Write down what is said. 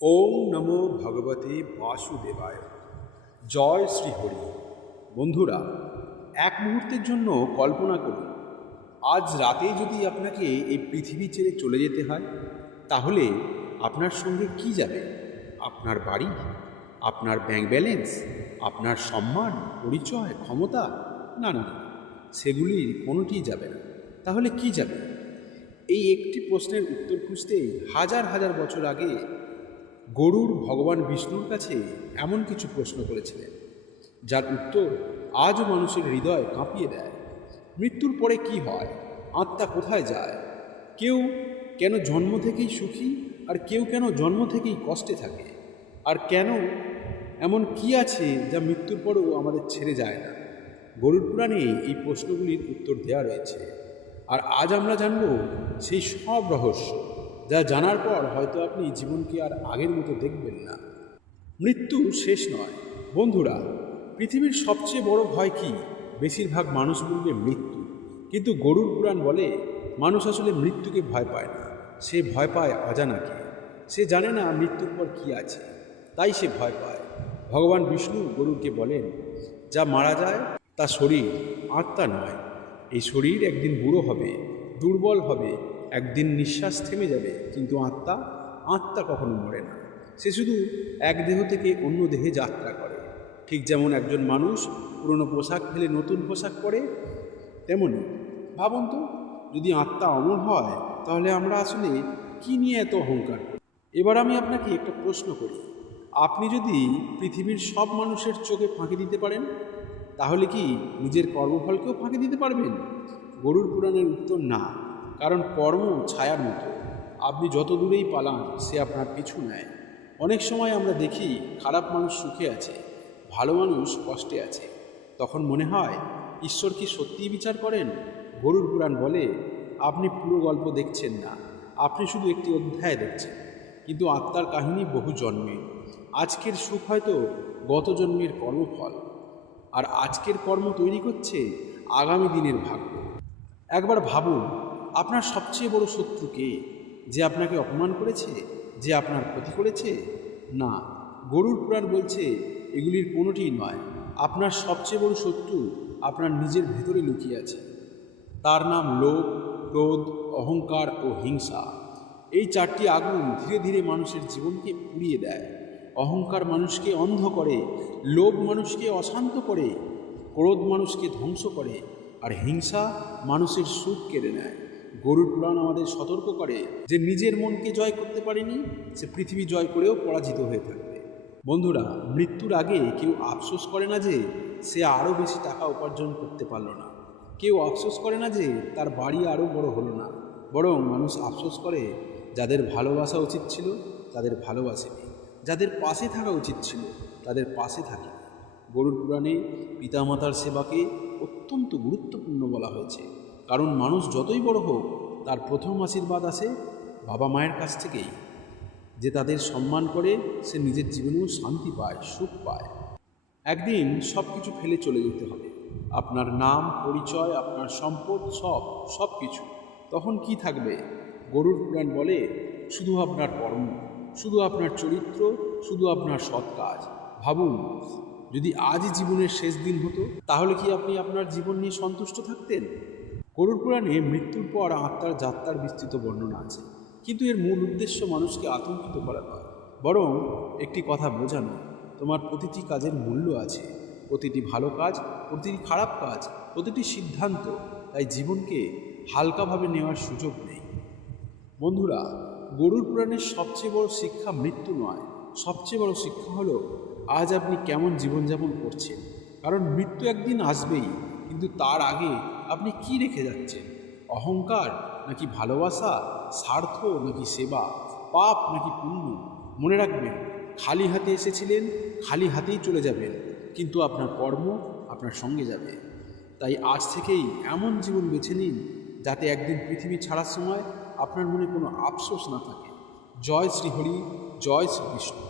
ওম নমো ভগবতে বাসুদেবায়। জয় শ্রীহরি। বন্ধুরা, এক মুহূর্তের জন্য কল্পনা করুন, আজ রাতে যদি আপনাকে এই পৃথিবী ছেড়ে চলে যেতে হয়, তাহলে আপনার সঙ্গে কি যাবে? আপনার বাড়ি, আপনার ব্যাংক ব্যালেন্স, আপনার সম্মান, পরিচয়, ক্ষমতা? না না না, সেগুলির কোনোটিই যাবে না। তাহলে কি যাবে? এই একটি প্রশ্নের উত্তর খুঁজতে হাজার হাজার বছর আগে গরুড় ভগবান বিষ্ণুর কাছে এমন কিছু প্রশ্ন করেছিলেন, যার উত্তর আজও মানুষের হৃদয় কাঁপিয়ে দেয়। মৃত্যুর পরে কি হয়? আত্মা কোথায় যায়? কেউ কেন জন্ম থেকেই সুখী, আর কেউ কেন জন্ম থেকেই কষ্টে থাকে? আর কেন এমন কি আছে যা মৃত্যুর পরেও আমাদের ছেড়ে যায় না? গরুড় পুরাণে এই প্রশ্নগুলির উত্তর দেওয়া রয়েছে, আর আজ আমরা জানব সেই সব রহস্য, যা জানার পর হয়তো আপনি জীবনকে আর আগের মতো দেখবেন না। মৃত্যু শেষ নয়। বন্ধুরা, পৃথিবীর সবচেয়ে বড় ভয় কি? বেশিরভাগ মানুষ বলবে মৃত্যু, কিন্তু গরুড় পুরাণ বলে মানুষ আসলে মৃত্যুকে ভয় পায় না, সে ভয় পায় অজানাকে। সে জানে না মৃত্যুর পর কি আছে, তাই সে ভয় পায়। ভগবান বিষ্ণু গরুড়কে বলেন, যা মারা যায় তা শরীর, আত্মা নয়। এই শরীর একদিন বুড়ো হবে, দুর্বল হবে, একদিন নিঃশ্বাস থেমে যাবে, কিন্তু আত্মা আত্মা কখনো মরে না। সে শুধু এক দেহ থেকে অন্য দেহে যাত্রা করে। ঠিক যেমন একজন মানুষ পুরনো পোশাক ফেলে নতুন পোশাক পরে, তেমনি ভাবুন তো, যদি আত্মা অমর হয়, তাহলে আমরা আসলে কি নিয়ে এত অহংকার করি? এবার আমি আপনাকে একটা প্রশ্ন করি, আপনি যদি পৃথিবীর সব মানুষের চোখে ফাঁকি দিতে পারেন, তাহলে কি নিজের কর্মফলকেও ফাঁকি দিতে পারবেন? গরুড় পুরাণের উত্তর না, কারণ কর্ম ছায়ার মতো। আপনি যত দূরেই পালান, সে আপনার পিছু নেয়। অনেক সময় আমরা দেখি খারাপ মানুষ সুখে আছে, ভালো মানুষ কষ্টে আছে। তখন মনে হয়, ঈশ্বর কি সত্যিই বিচার করেন? গরুড় পুরাণ বলে, আপনি পুরো গল্প দেখছেন না, আপনি শুধু একটি অধ্যায় দেখছেন। কিন্তু আত্মার কাহিনী বহু জন্মের। আজকের সুখ হয়তো গত জন্মের কর্মফল, আর আজকের কর্ম তৈরি করছে আগামী দিনের ভাগ্য। একবার ভাবুন, আপনার সবচেয়ে বড় শত্রু কে? যে আপনাকে অপমান করেছে, যে আপনার ক্ষতি করেছে? না, গরুড় পুরাণ বলছে এগুলির কোনোটিই নয়। আপনার সবচেয়ে বড় শত্রু আপনার নিজের ভেতরে লুকিয়ে আছে। তার নাম লোভ, ক্রোধ, অহংকার ও হিংসা। এই চারটি আগুন ধীরে ধীরে মানুষের জীবনকে পুড়িয়ে দেয়। অহংকার মানুষকে অন্ধ করে, লোভ মানুষকে অশান্ত করে, ক্রোধ মানুষকে ধ্বংস করে, আর হিংসা মানুষের সুখ কেড়ে নেয়। গরুড় পুরাণ আমাদের সতর্ক করে যে নিজের মনকে জয় করতে পারেনি, সে পৃথিবী জয় করেও পরাজিত হয়ে থাকবে। বন্ধুরা, মৃত্যুর আগে কেউ আফসোস করে না যে সে আরও বেশি টাকা উপার্জন করতে পারল না। কেউ আফসোস করে না যে তার বাড়ি আরও বড় হলো না। বরং মানুষ আফসোস করে যাদের ভালোবাসা উচিত ছিল তাদের ভালোবাসেনি, যাদের পাশে থাকা উচিত ছিল তাদের পাশে থাকে। গরুড় পুরাণে পিতামাতার সেবাকে অত্যন্ত গুরুত্বপূর্ণ বলা হয়েছে, কারণ মানুষ যতই বড় হোক, তার প্রথম আশীর্বাদ আসে বাবা মায়ের কাছ থেকেই। যে তাদের সম্মান করে, সে নিজের জীবনেও শান্তি পায়, সুখ পায়। একদিন সব কিছু ফেলে চলে যেতে হবে, আপনার নাম, পরিচয়, আপনার সম্পদ, সব কিছু। তখন কি থাকবে? গরুড় পুরাণ বলে, শুধু আপনার কর্ম, শুধু আপনার চরিত্র, শুধু আপনার সৎ কাজ। ভাবুন, যদি আজই জীবনের শেষ দিন হতো, তাহলে কি আপনি আপনার জীবন নিয়ে সন্তুষ্ট থাকতেন? গরুড় পুরাণে মৃত্যুর পর আত্মার যাত্রার বিস্তৃত বর্ণনা আছে, কিন্তু এর মূল উদ্দেশ্য মানুষকে আতঙ্কিত করা নয়, বরং একটি কথা বোঝানো, তোমার প্রতিটি কাজের মূল্য আছে। প্রতিটি ভালো কাজ, প্রতিটি খারাপ কাজ, প্রতিটি সিদ্ধান্ত। তাই জীবনকে হালকাভাবে নেওয়ার সুযোগ নেই। বন্ধুরা, গরুড় পুরাণের সবচেয়ে বড় শিক্ষা মৃত্যু নয়, সবচেয়ে বড় শিক্ষা হলো আজ আপনি কেমন জীবনযাপন করছেন। কারণ মৃত্যু একদিন আসবেই, কিন্তু তার আগে আপনি কি রেখে যাচ্ছেন? অহংকার নাকি ভালোবাসা, স্বার্থ নাকি সেবা, পাপ নাকি পুণ্য? মনে রাখবেন, খালি হাতে এসেছিলেন, খালি হাতেই চলে যাবেন, কিন্তু আপনার কর্ম আপনার সঙ্গে যাবে। তাই আজ থেকেই এমন জীবন বেছে নিন, যাতে একদিন পৃথিবী ছাড়ার সময় আপনার মনে কোনো আফসোস না থাকে। জয় শ্রীহরি, জয় শ্রী বিষ্ণু।